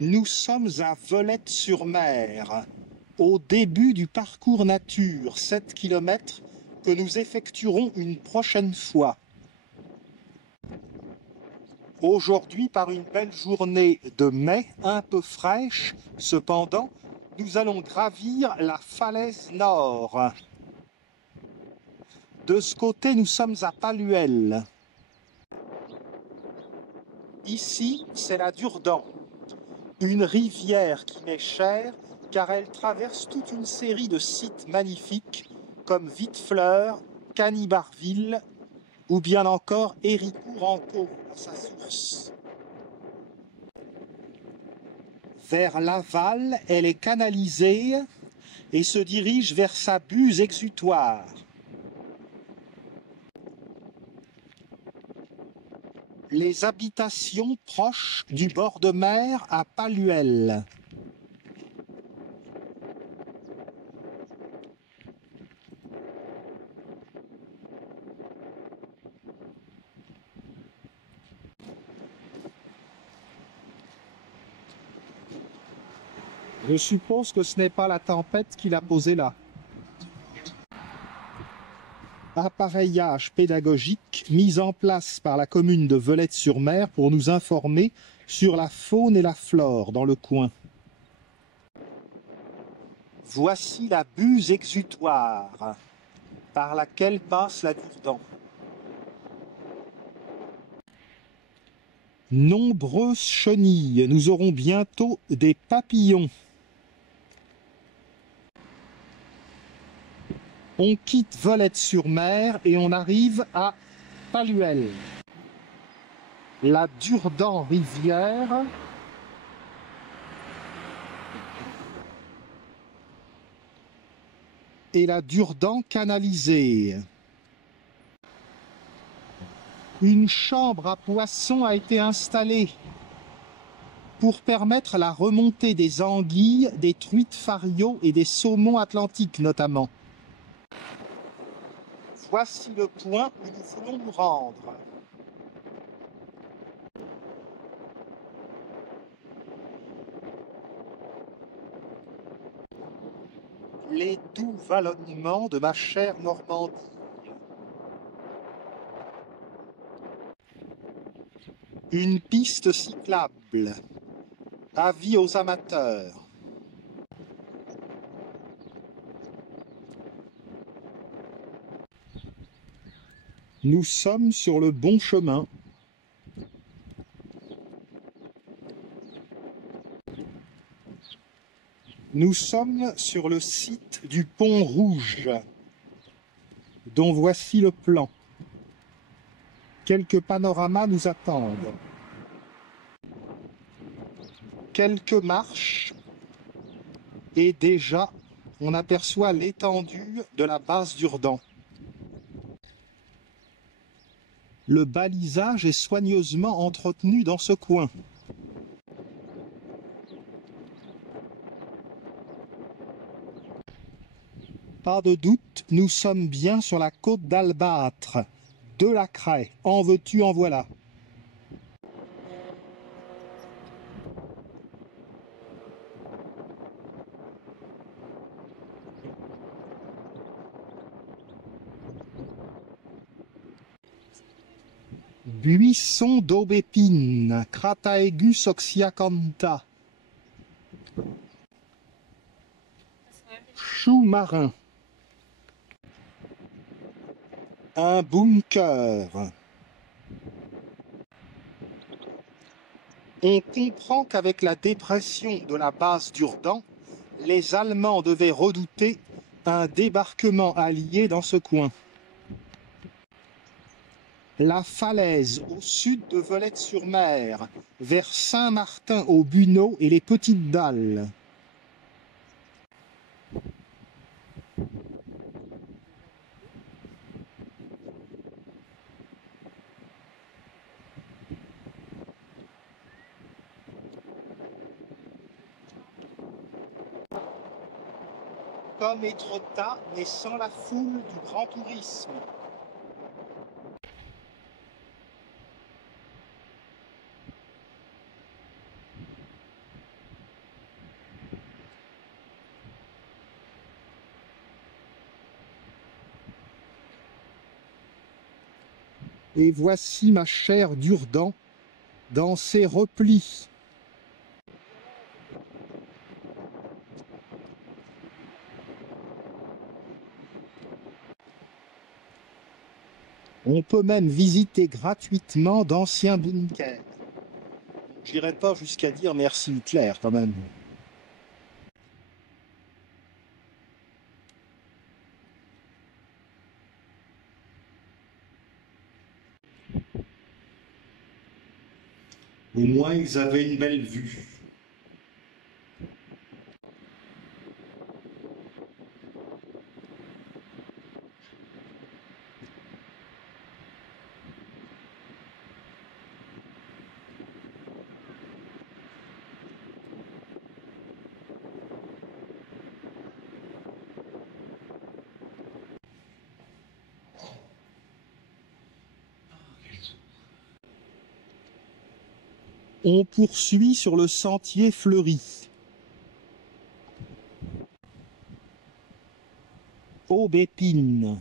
Nous sommes à Veulettes-sur-Mer, au début du parcours nature, 7 km, que nous effectuerons une prochaine fois. Aujourd'hui, par une belle journée de mai, un peu fraîche, cependant, nous allons gravir la falaise nord. De ce côté, nous sommes à Palluel. Ici, c'est la Durdan, une rivière qui m'est chère car elle traverse toute une série de sites magnifiques comme Vitefleur, Canibarville ou bien encore Héricourt-en-Caux à sa source. Vers l'aval, elle est canalisée et se dirige vers sa buse exutoire. Les habitations proches du bord de mer à Palluel. Je suppose que ce n'est pas la tempête qui l'a posée là. Appareillage pédagogique mis en place par la commune de Veulettes-sur-Mer pour nous informer sur la faune et la flore dans le coin. Voici la buse exutoire par laquelle passe la Durdan. Nombreuses chenilles, nous aurons bientôt des papillons. On quitte Veulettes-sur-Mer et on arrive à Palluel. La Durdan rivière et la Durdan canalisée. Une chambre à poissons a été installée pour permettre la remontée des anguilles, des truites farios et des saumons atlantiques notamment. Voici le point où nous voulons nous rendre. Les doux vallonnements de ma chère Normandie. Une piste cyclable. Avis aux amateurs. Nous sommes sur le bon chemin. Nous sommes sur le site du Pont Rouge, dont voici le plan. Quelques panoramas nous attendent. Quelques marches et déjà on aperçoit l'étendue de la base Durdan. Le balisage est soigneusement entretenu dans ce coin. Pas de doute, nous sommes bien sur la côte d'Albâtre, de la Craie. En veux-tu, en voilà. Buisson d'aubépine, Crataegus oxyacantha. Chou marin. Un bunker. On comprend qu'avec la dépression de la base Durdan, les Allemands devaient redouter un débarquement allié dans ce coin. La falaise au sud de Veulettes-sur-Mer, vers Saint-Martin-au-Buneau et les Petites Dalles. Comme Étretat, mais sans la foule du grand tourisme. Et voici ma chère Durdan dans ses replis. On peut même visiter gratuitement d'anciens bunkers. Je n'irai pas jusqu'à dire merci Hitler quand même. Au moins ils avaient une belle vue. On poursuit sur le sentier fleuri. Aubépine.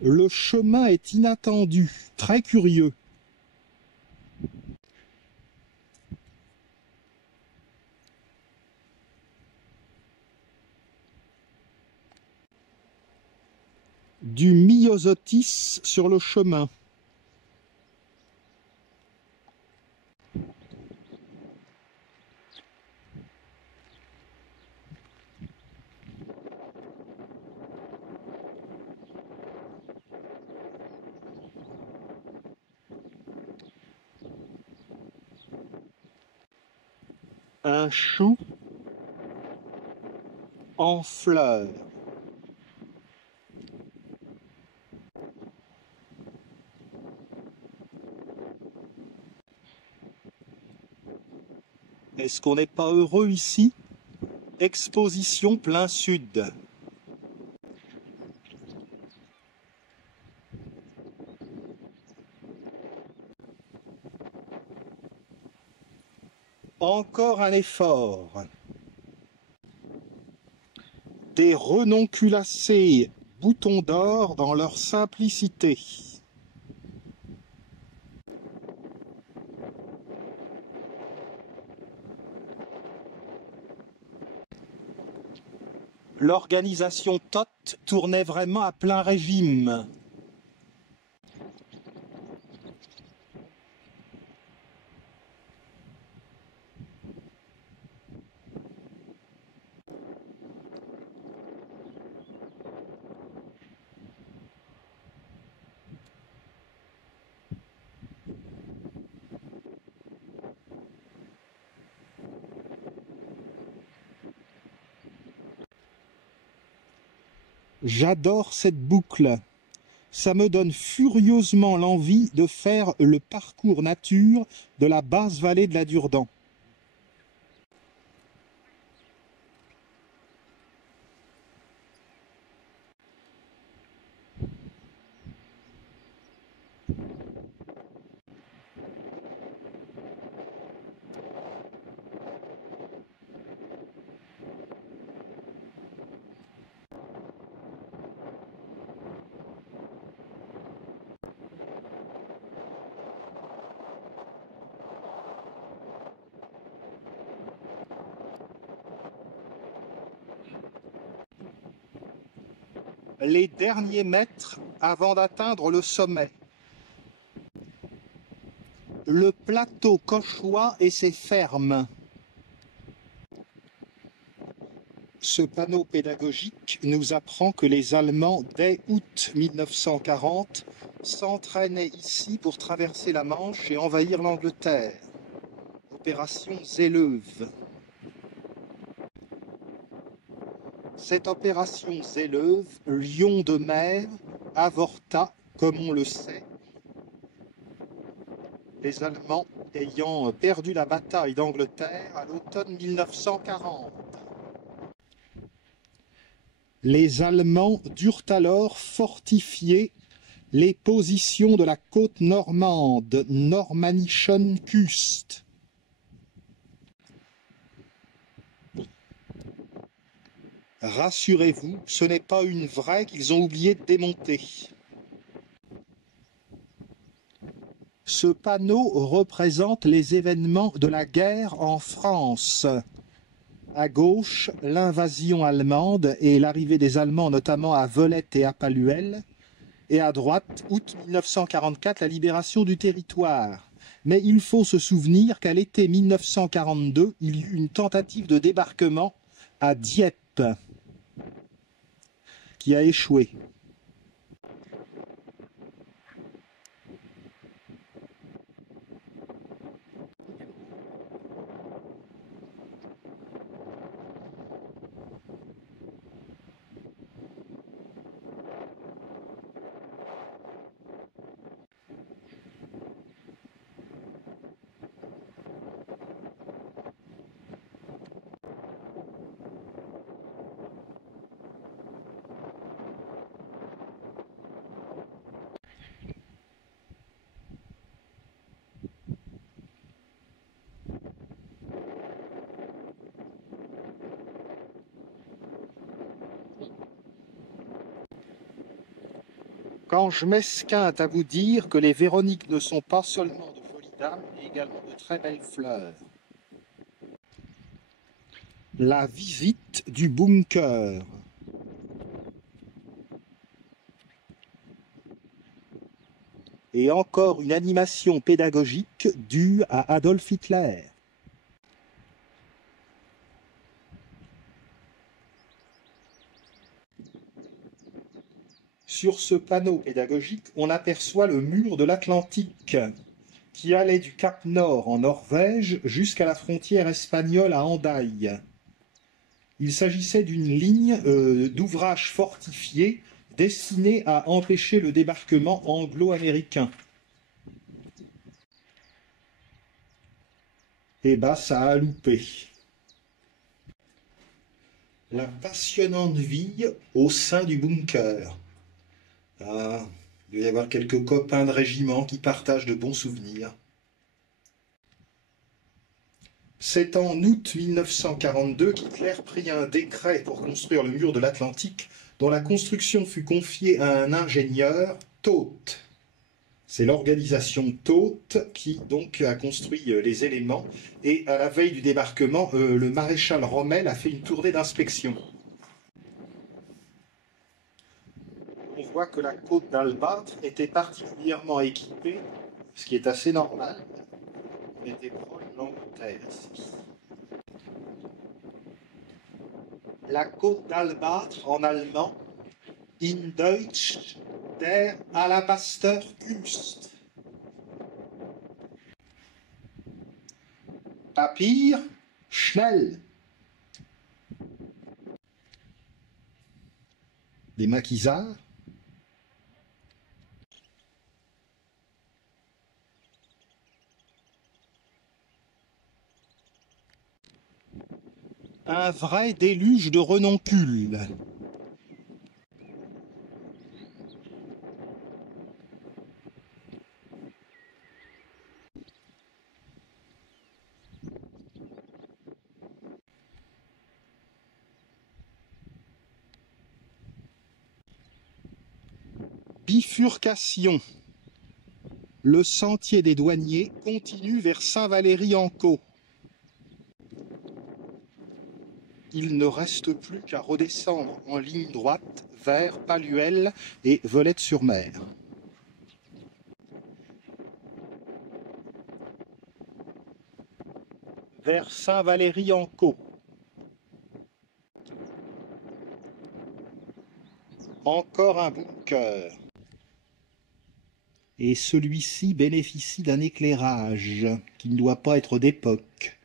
Le chemin est inattendu, très curieux. Du myosotis sur le chemin. Un chou en fleurs. Est-ce qu'on n'est pas heureux ici? Exposition plein sud. Encore un effort. Des renonculacés boutons d'or dans leur simplicité. L'organisation TOT tournait vraiment à plein régime. J'adore cette boucle. Ça me donne furieusement l'envie de faire le parcours nature de la basse vallée de la Durdan. Les derniers mètres avant d'atteindre le sommet. Le plateau cauchois et ses fermes. Ce panneau pédagogique nous apprend que les Allemands, dès août 1940, s'entraînaient ici pour traverser la Manche et envahir l'Angleterre. Opération Zéleuve. Cette opération Zéleuve, lion de mer, avorta, comme on le sait, les Allemands ayant perdu la bataille d'Angleterre à l'automne 1940. Les Allemands durent alors fortifier Les positions de la côte normande, Normanischen Küste. Rassurez-vous, ce n'est pas une vraie qu'ils ont oublié de démonter. Ce panneau représente les événements de la guerre en France. À gauche, l'invasion allemande et l'arrivée des Allemands notamment à Veulettes et à Palluel. Et à droite, août 1944, la libération du territoire. Mais il faut se souvenir qu'à l'été 1942, il y eut une tentative de débarquement à Dieppe, qui a échoué. Quand je m'esquinte à vous dire que les Véroniques ne sont pas seulement de jolies dames, mais également de très belles fleurs. La visite du bunker. Et encore une animation pédagogique due à Adolf Hitler. Sur ce panneau pédagogique, on aperçoit le mur de l'Atlantique, qui allait du Cap Nord en Norvège jusqu'à la frontière espagnole à Hendaye. Il s'agissait d'une ligne d'ouvrages fortifiés destinée à empêcher le débarquement anglo-américain. Eh ben, ça a loupé. La passionnante vie au sein du bunker. Ah, il doit y avoir quelques copains de régiment qui partagent de bons souvenirs. C'est en août 1942 qu'Hitler prit un décret pour construire le mur de l'Atlantique, dont la construction fut confiée à un ingénieur, Todt. C'est l'organisation Todt qui donc a construit les éléments, et à la veille du débarquement, le maréchal Rommel a fait une tournée d'inspection. On voit que la côte d'Albâtre était particulièrement équipée, ce qui est assez normal. On était proche de l'Angleterre ici. La côte d'Albâtre en allemand, in Deutsch, der Alabasterküste. Papier, schnell. Les maquisards. Un vrai déluge de renoncules. Bifurcation. Le sentier des douaniers continue vers Saint-Valery-en-Caux. Il ne reste plus qu'à redescendre en ligne droite vers Palluel et Veulettes-sur-Mer. Vers Saint-Valery-en-Caux. Encore un bunker. Et celui-ci bénéficie d'un éclairage qui ne doit pas être d'époque.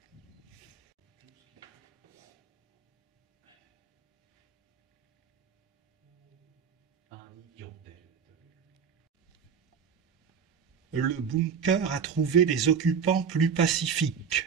Le bunker a trouvé des occupants plus pacifiques.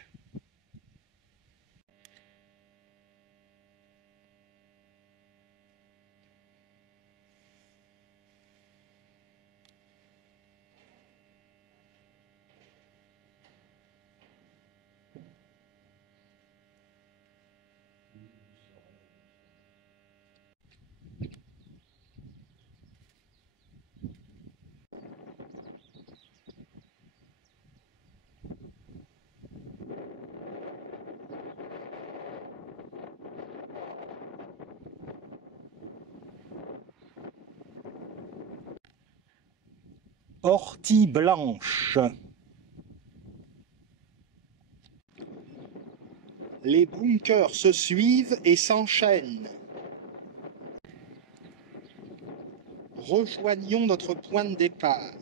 Ortie blanche. Les bunkers se suivent et s'enchaînent. Rejoignons notre point de départ.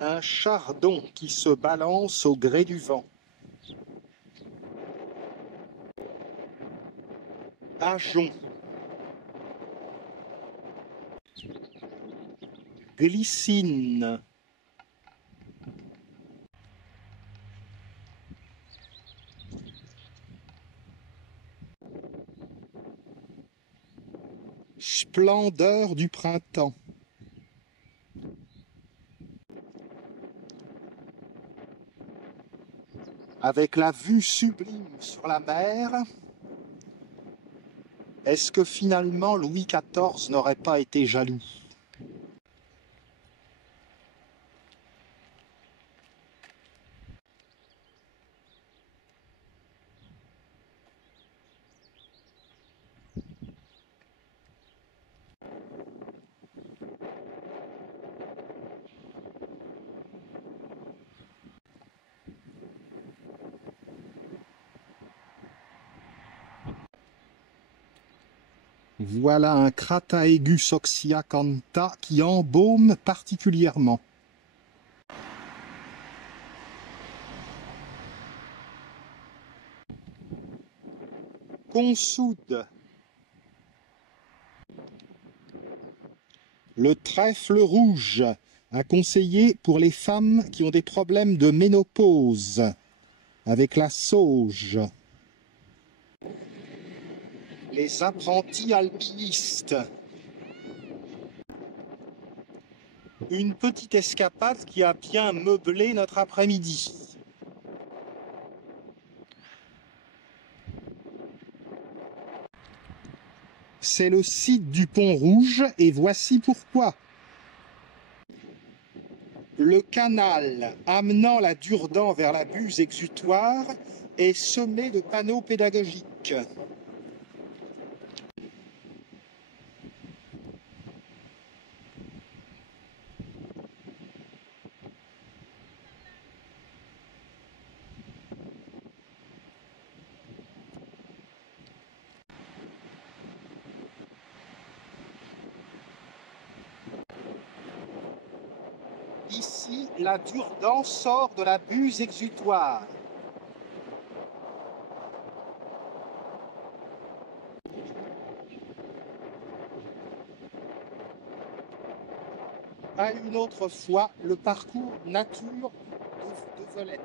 Un chardon qui se balance au gré du vent. Ajon. Glycine. Splendeur du printemps. Avec la vue sublime sur la mer, est-ce que finalement Louis XIV n'aurait pas été jaloux? Voilà un Crataegus oxyacantha qui embaume particulièrement. Consoude. Le trèfle rouge, à conseiller pour les femmes qui ont des problèmes de ménopause, avec la sauge. Les apprentis alpinistes. Une petite escapade qui a bien meublé notre après-midi. C'est le site du Pont Rouge et voici pourquoi. Le canal amenant la Durdan vers la buse exutoire est semé de panneaux pédagogiques. Ici, la Durdan sort de la buse exutoire. À une autre fois, le parcours nature de Velette.